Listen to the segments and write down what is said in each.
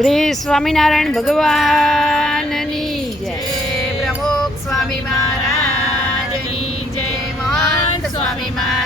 શ્રી સ્વામિનારાયણ ભગવાનની જય. પ્રમુખ સ્વામી મહારાજની જય મહંત સ્વામી મહારાજ.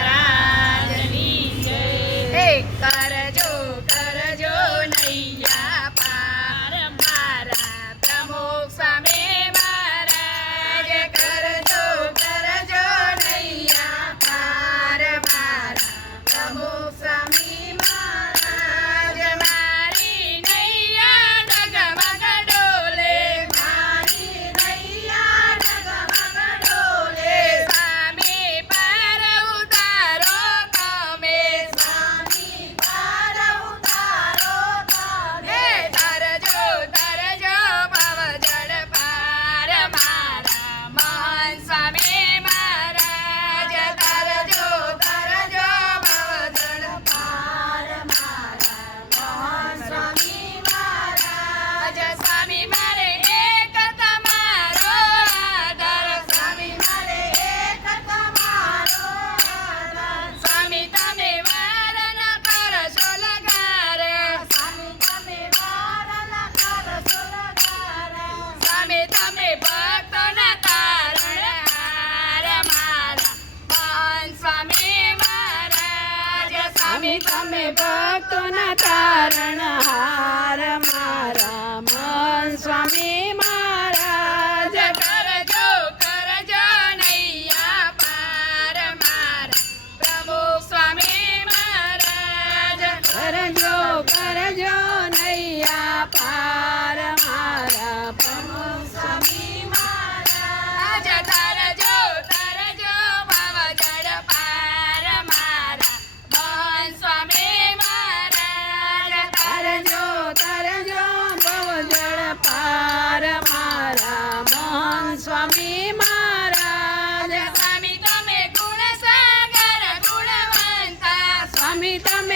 में भक्तों न तारणा